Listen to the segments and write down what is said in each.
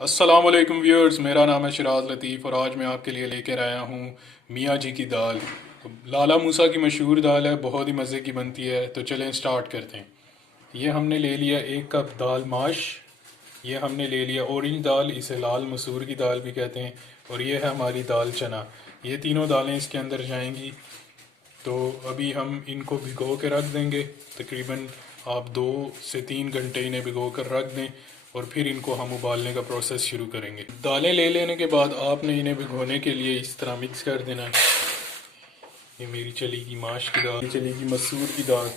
अस्सलाम वालेकुम व्यूअर्स, मेरा नाम है शिराज लतीफ़ और आज मैं आपके लिए लेकर आया हूँ मियाँ जी की दाल। लाला मूसा की मशहूर दाल है, बहुत ही मज़े की बनती है। तो चलें स्टार्ट करते हैं। ये हमने ले लिया 1 कप दाल माश। ये हमने ले लिया ऑरेंज दाल, इसे लाल मसूर की दाल भी कहते हैं। और ये है हमारी दाल चना। ये तीनों दालें इसके अंदर जाएंगी। तो अभी हम इनको भिगो के रख देंगे। तकरीबन आप 2 से 3 घंटे इन्हें भिगो कर रख दें और फिर इनको हम उबालने का प्रोसेस शुरू करेंगे। दालें ले लेने के बाद आपने इन्हें भिगोने के लिए इस तरह मिक्स कर देना है। ये मेरी चलेगी माश की दाल, ये चलेगी मसूर की दाल,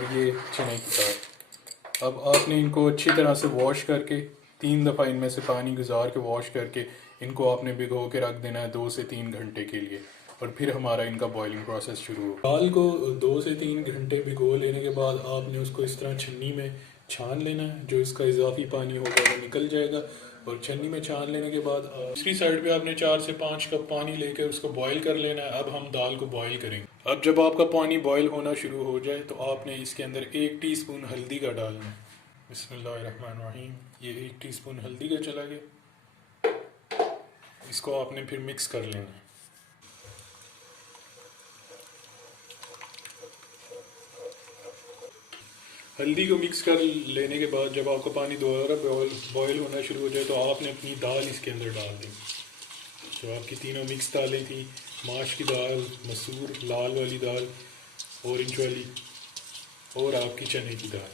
और ये चने की दाल। अब आपने इनको अच्छी तरह से वॉश करके 3 दफ़ा इनमें से पानी गुजार के वॉश करके इनको आपने भिगो के रख देना है 2 से 3 घंटे के लिए। और फिर हमारा इनका बॉइलिंग प्रोसेस शुरू हो। दाल को 2 से 3 घंटे भिगो लेने के बाद आपने उसको इस तरह छन्नी में छान लेना है। जो इसका इजाफी पानी होगा वो निकल जाएगा। और छन्नी में छान लेने के बाद दूसरी साइड पे आपने 4 से 5 कप पानी लेकर उसको बॉईल कर लेना है। अब हम दाल को बॉईल करेंगे। अब जब आपका पानी बॉईल होना शुरू हो जाए तो आपने इसके अंदर 1 टीस्पून हल्दी का डालना है। बिस्मिल्लाहिर्रहमानिर्रहीम। ये 1 टीस्पून हल्दी का चला गया। इसको आपने फिर मिक्स कर लेना है। हल्दी को मिक्स कर लेने के बाद जब आपका पानी दोबारा बॉयल होना शुरू हो जाए तो आपने अपनी दाल इसके अंदर डाल दी। जो आपकी तीनों मिक्स दालें थी, माश की दाल, मसूर लाल वाली दाल, ऑरेंज वाली, और आपकी चने की दाल,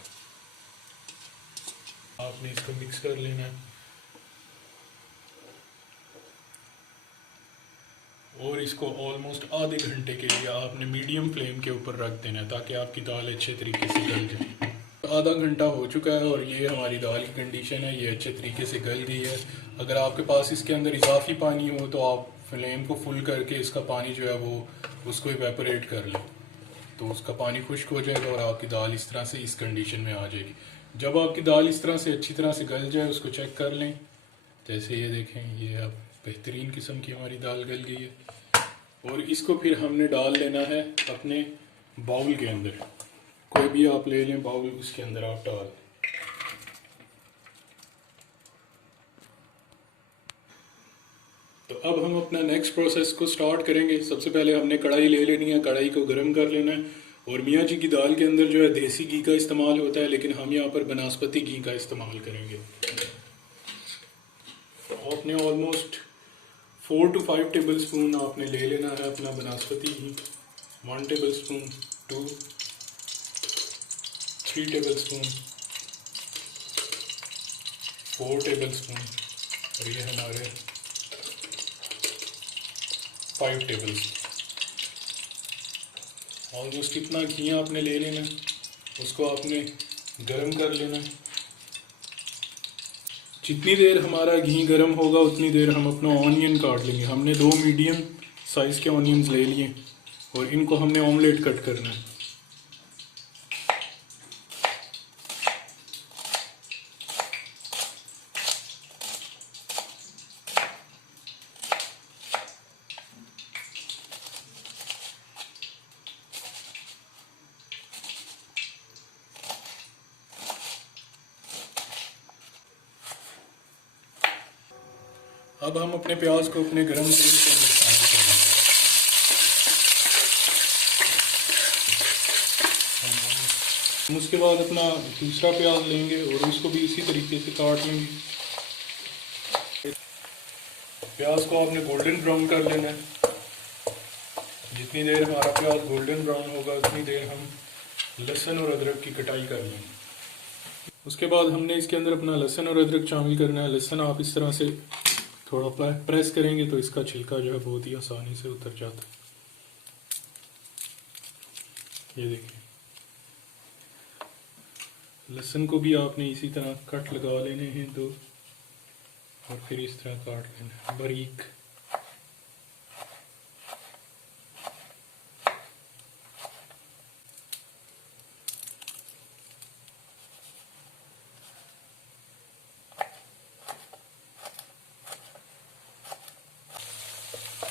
आपने इसको मिक्स कर लेना है। और इसको ऑलमोस्ट आधे घंटे के लिए आपने मीडियम फ्लेम के ऊपर रख देना है ताकि आपकी दाल अच्छे तरीके से गल जाए। आधा घंटा हो चुका है और ये हमारी दाल की कंडीशन है, ये अच्छे तरीके से गल गई है। अगर आपके पास इसके अंदर इजाफी पानी हो तो आप फ्लेम को फुल करके इसका पानी जो है वो उसको इवेपोरेट कर लें, तो उसका पानी खुश्क हो जाएगा और आपकी दाल इस तरह से इस कंडीशन में आ जाएगी। जब आपकी दाल इस तरह से अच्छी तरह से गल जाए उसको चेक कर लें। जैसे ये देखें, ये अब बेहतरीन किस्म की हमारी दाल गल गई है। और इसको फिर हमने डाल लेना है अपने बाउल के अंदर। कोई भी आप ले लें बाउल, उसके अंदर आप डाल। तो अब हम अपना नेक्स्ट प्रोसेस को स्टार्ट करेंगे। सबसे पहले हमने कढ़ाई ले लेनी है, कढ़ाई को गर्म कर लेना है। और मियाँ जी की दाल के अंदर जो है देसी घी का इस्तेमाल होता है, लेकिन हम यहाँ पर बनास्पति घी का इस्तेमाल करेंगे। तो आपने ऑलमोस्ट 4 to 5 टेबल स्पून आपने ले लेना है अपना बनास्पति घी। 1 table spoon, 2, 3 table spoon, 4 table spoon, और ये हमारे 5 टेबल स्पून। ऑलमोस्ट इतना घी आपने ले लेना, उसको आपने गरम कर लेना। जितनी देर हमारा घी गरम होगा उतनी देर हम अपना ऑनियन काट लेंगे। हमने 2 मीडियम साइज़ के ऑनियंस ले लिए और इनको हमने ऑमलेट कट करना है। अब हम अपने प्याज को अपने गरम तेल के अंदर शामिल करेंगे। हम उसके बाद अपना दूसरा प्याज लेंगे और उसको भी इसी तरीके से काट लेंगे। प्याज को आपने गोल्डन ब्राउन कर लेना है। जितनी देर हमारा प्याज गोल्डन ब्राउन होगा उतनी देर हम लहसुन और अदरक की कटाई कर लेंगे। उसके बाद हमने इसके अंदर अपना लहसुन और अदरक शामिल करना है। लहसुन आप इस तरह से थोड़ा प्रेस करेंगे तो इसका छिलका जो है बहुत ही आसानी से उतर जाता है। ये देखिए, लहसुन को भी आपने इसी तरह कट लगा लेने हैं दो, और फिर इस तरह काट लेना बारीक।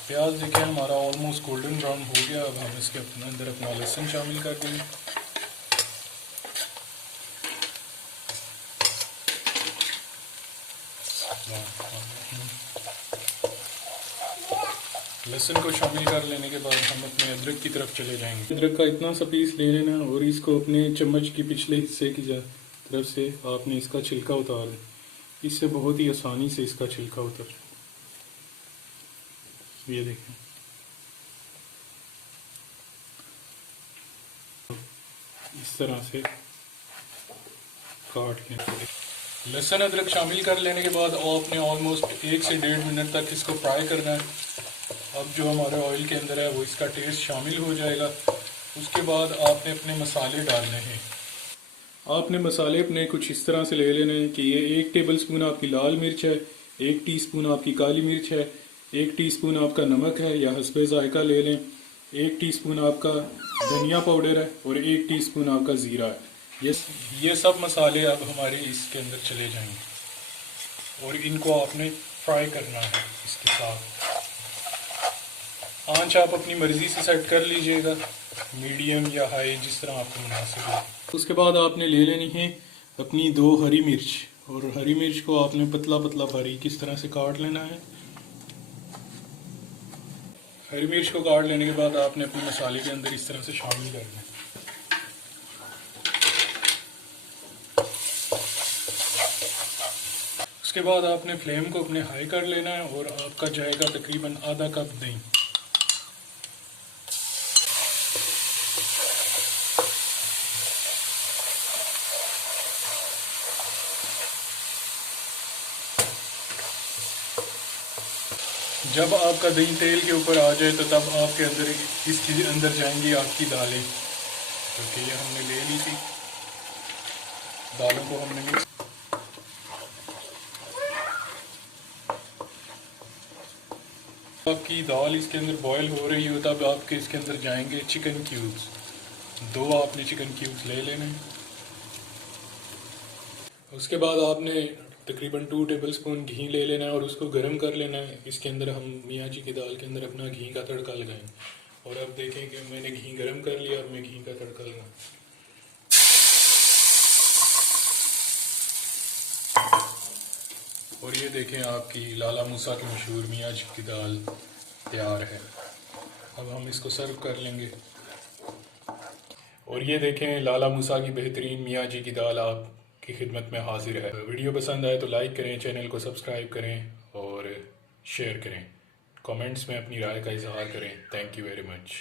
प्याज देखिए हमारा ऑलमोस्ट गोल्डन ब्राउन हो गया। अब हम इसके अंदर अपना लहसुन शामिल कर देंगे। लहसुन को शामिल कर लेने के बाद हम अपने अदरक की तरफ चले जाएंगे। अदरक का इतना सा पीस ले लेना और इसको अपने चम्मच के पिछले हिस्से की तरफ से आपने इसका छिलका उतार दें। इससे बहुत ही आसानी से इसका छिलका उतर, ये देखें, इस तरह से काट के। लहसुन अदरक शामिल कर लेने के बाद आपने ऑलमोस्ट 1 से 1.5 मिनट तक इसको फ्राई करना है। अब जो हमारे ऑयल के अंदर है वो इसका टेस्ट शामिल हो जाएगा। उसके बाद आपने अपने मसाले डालने हैं। आपने मसाले अपने कुछ इस तरह से ले लेने हैं कि ये 1 टेबलस्पून आपकी लाल मिर्च है, 1 टीस्पून आपकी काली मिर्च है, 1 टीस्पून आपका नमक है या हस्बे जायका ले लें, 1 टीस्पून आपका धनिया पाउडर है और 1 टीस्पून आपका ज़ीरा है। ये सब मसाले अब हमारे इसके अंदर चले जाएंगे और इनको आपने फ्राई करना है इसके साथ। आंच आप अपनी मर्ज़ी से सेट कर लीजिएगा, मीडियम या हाई, जिस तरह आपको मुनासिब हो। उसके बाद आपने ले लेनी है अपनी 2 हरी मिर्च और हरी मिर्च को आपने पतला पतला बारीक इस तरह से काट लेना है। हरी मिर्च को काट लेने के बाद आपने अपने मसाले के अंदर इस तरह से शामिल करना है। उसके बाद आपने फ्लेम को अपने हाई कर लेना है और आपका जाएगा तकरीबन आधा कप दही। जब आपका दही तेल के ऊपर आ जाए तो तब आपके अंदर इसके अंदर जाएंगी आपकी दालें, क्योंकि ये हमने ले ली थी। दालों को हमने मिक्स, आपकी दाल इसके अंदर बॉयल हो रही हो तब आपके इसके अंदर जाएंगे चिकन क्यूब्स। 2 आपने चिकन क्यूब्स ले लेने। उसके बाद आपने तकरीबन 2 टेबलस्पून घी ले लेना है और उसको गर्म कर लेना है। इसके अंदर हम मियाँ जी की दाल के अंदर अपना घी का तड़का लगाएंगे। और अब देखें कि मैंने घी गर्म कर लिया, अब मैं घी का तड़का लगाऊँ। और ये देखें आपकी लाला मूसा की मशहूर मियाँ जी की दाल तैयार है। अब हम इसको सर्व कर लेंगे। और ये देखें लाला मूसा की बेहतरीन मियाँ जी की दाल आपकी खिदमत में हाजिर है। वीडियो पसंद आए तो लाइक करें, चैनल को सब्सक्राइब करें और शेयर करें। कमेंट्स में अपनी राय का इजहार करें। Thank you very much.